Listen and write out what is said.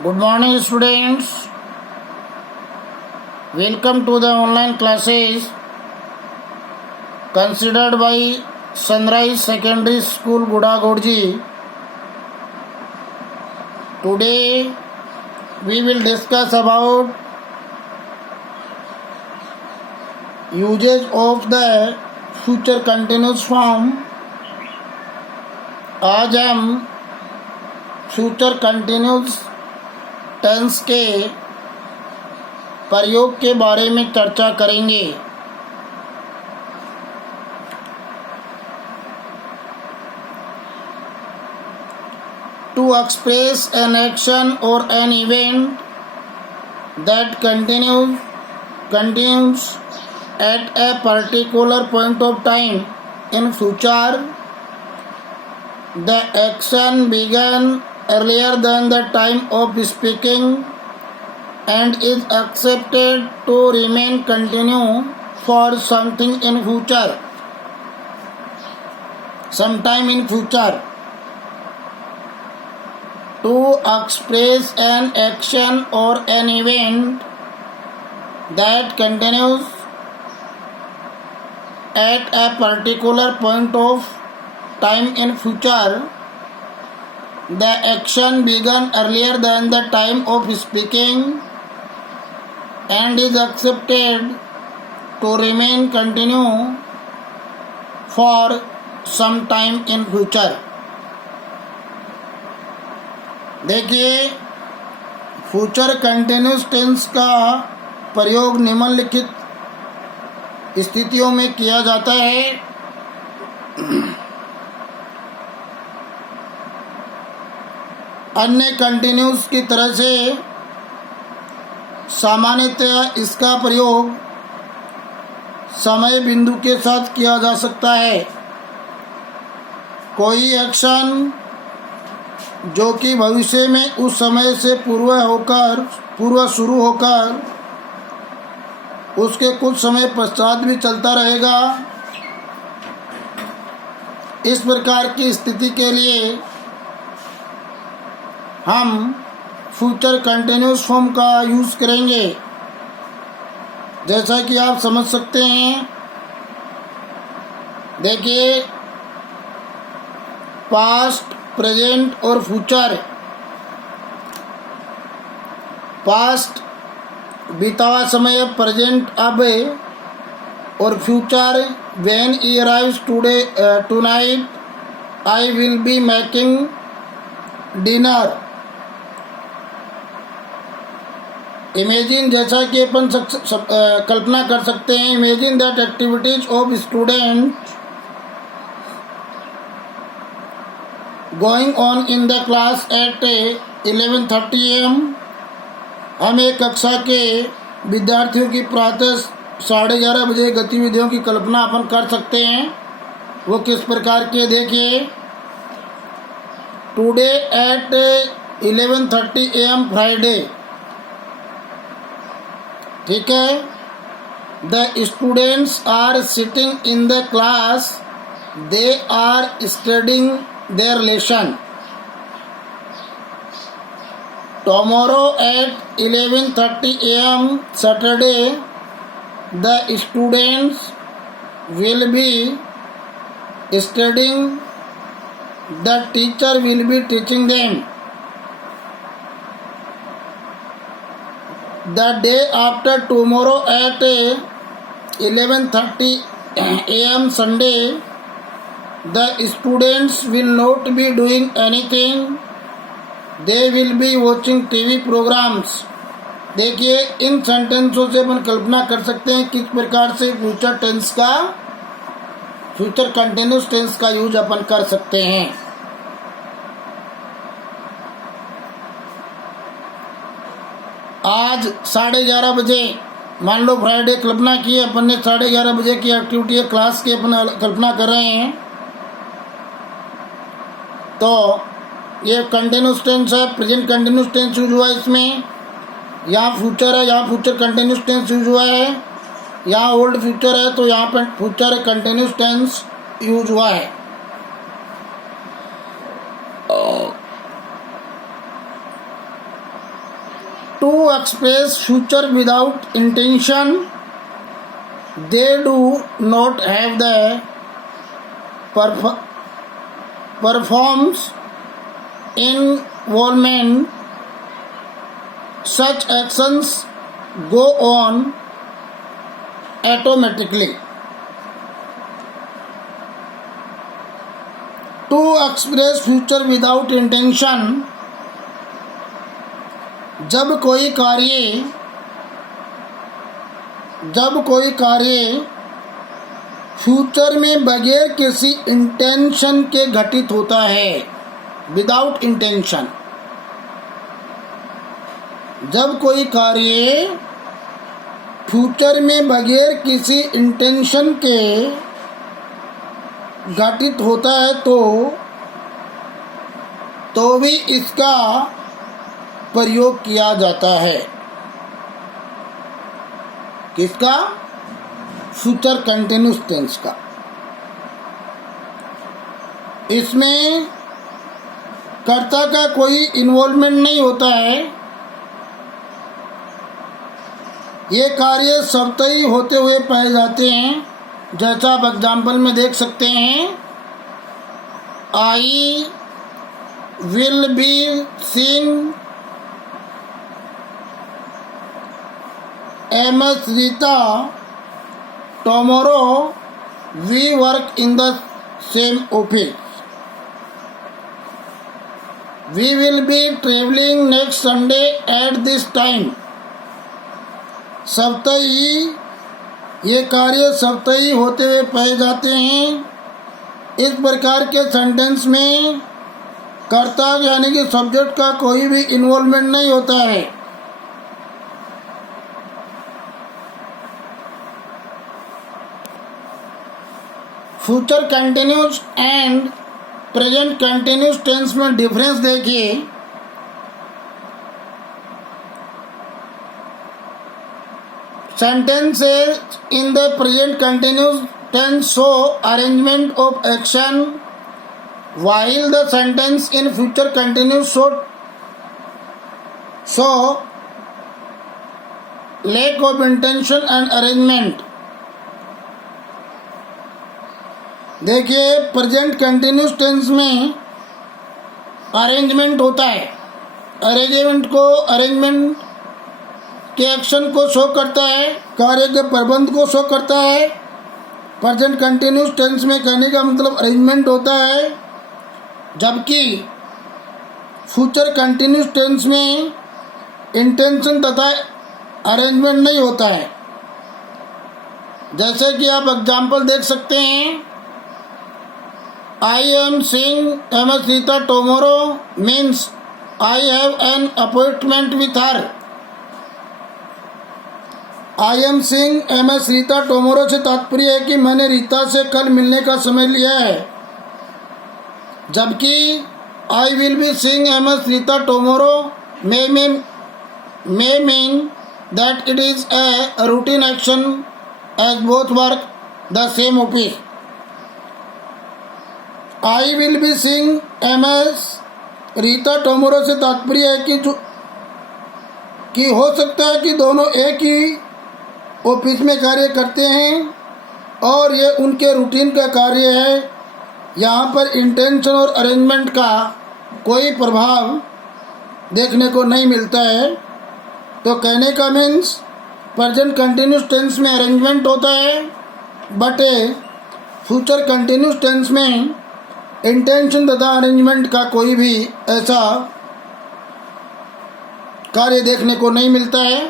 Good morning, students. Welcome to the online classes considered by Sunrise Secondary School, Gudagorji. Today, we will discuss about usage of the future continuous form. आज हम future continuous tense के प्रयोग के बारे में चर्चा करेंगे। To express an action और an event that continues at a particular point of time in future, the action began earlier than the time of speaking and is accepted to remain continue for sometime in future. To express an action or an event that continues at a particular point of time in future, the action began earlier than the time of speaking and is accepted to remain continue for some time in future. देखिए, future continuous tense का प्रयोग निम्नलिखित स्थितियों में किया जाता है। अन्य कंटिन्यूस की तरह से सामान्यतः इसका प्रयोग समय बिंदु के साथ किया जा सकता है। कोई एक्शन जो कि भविष्य में उस समय से पूर्व शुरू होकर उसके कुछ समय पश्चात भी चलता रहेगा, इस प्रकार की स्थिति के लिए हम फ्यूचर कंटिन्यूस फॉर्म का यूज़ करेंगे। जैसा कि आप समझ सकते हैं, देखिए, पास्ट, प्रेजेंट और फ्यूचर। पास्ट बीता हुआ समय, प्रेजेंट अब, और future when he arrives tonight I will be making dinner. Imagine, जैसा कि अपन कल्पना कर सकते हैं, imagine that activities of student going on in the class at 11:30 AM। हम एक कक्षा के विद्यार्थियों की प्रातः 11:30 बजे गतिविधियों की कल्पना अपन कर सकते हैं। वो किस प्रकार के, देखिए, टुडे एट 11:30 AM फ्राइडे। ठीक है, the students are sitting in the class, they are studying their lesson. Tomorrow at 11:30 AM Saturday, the students will be studying, the teacher will be teaching them. The day after tomorrow at 11:30 AM Sunday, the students will not be doing anything. They will be watching TV programs. देखिए, इन सेंटेंसों से अपन कल्पना कर सकते हैं किस प्रकार से future continuous tense का यूज अपन कर सकते हैं। आज 11:30 बजे, मान लो फ्राइडे कल्पना की, अपन ने 11:30 बजे की एक्टिविटी है, क्लास की अपन कल्पना कर रहे हैं। तो ये कंटिन्यूस टेंस है, प्रेजेंट कंटिन्यूस टेंस यूज हुआ है इसमें। यहाँ फ्यूचर है, यहाँ फ्यूचर कंटिन्यूस टेंस यूज हुआ है। यहाँ ओल्ड फ्यूचर है, तो यहाँ पर फ्यूचर कंटिन्यूस टेंस यूज हुआ है। To express future without intention, they do not have the performs involvement. Such actions go on automatically. To express future without intention, जब कोई कार्य फ्यूचर में बगैर किसी इंटेंशन के घटित होता है, विदाउट इंटेंशन, जब कोई कार्य फ्यूचर में बगैर किसी इंटेंशन के घटित होता है तो भी इसका प्रयोग किया जाता है। किसका? फ्यूचर कंटिन्यूस टेंस का। इसमें कर्ता का कोई इन्वॉल्वमेंट नहीं होता है। ये कार्य स्वतः होते हुए पाए जाते हैं, जैसा आप एग्जाम्पल में देख सकते हैं। I will be seeing Ms Rita tomorrow, we work in the same office. We will be traveling next Sunday at this time. स्वतः ये कार्य स्वतः होते हुए पाए जाते हैं। इस प्रकार के सेंटेंस में कर्ता यानी कि सब्जेक्ट का कोई भी इन्वॉल्वमेंट नहीं होता है। Future continuous and present continuous tense में डिफरेंस देखिए। sentences in the present continuous tense show arrangement of action, while the sentence in future continuous show lack of intention and arrangement. देखिए, present continuous tense में arrangement होता है। Arrangement के action को show करता है, कार्य के प्रबंध को शो करता है। प्रेजेंट कंटिन्यूस टेंस में कहने का मतलब अरेंजमेंट होता है, जबकि फ्यूचर कंटिन्यूस टेंस में इंटेंशन तथा अरेंजमेंट नहीं होता है। जैसे कि आप एग्जाम्पल देख सकते हैं। I am seeing MS Rita tomorrow means I have an appointment with her. I am seeing MS Rita tomorrow से तात्पर्य है कि मैंने रीता से कल मिलने का समय लिया है, जबकि I will be seeing MS Rita tomorrow may mean that it is a routine action as both work the same office. I will be seeing MS Rita टोमोरो से तात्पर्य है कि हो सकता है कि दोनों एक ही ऑफिस में कार्य करते हैं और ये उनके रूटीन का कार्य है। यहाँ पर इंटेंशन और अरेंजमेंट का कोई प्रभाव देखने को नहीं मिलता है। तो कहने का मीन्स प्रेजेंट कंटिन्यूस टेंस में अरेंजमेंट होता है, बट फ्यूचर कंटिन्यूस टेंस में इंटेंशन तथा अरेंजमेंट का कोई भी ऐसा कार्य देखने को नहीं मिलता है।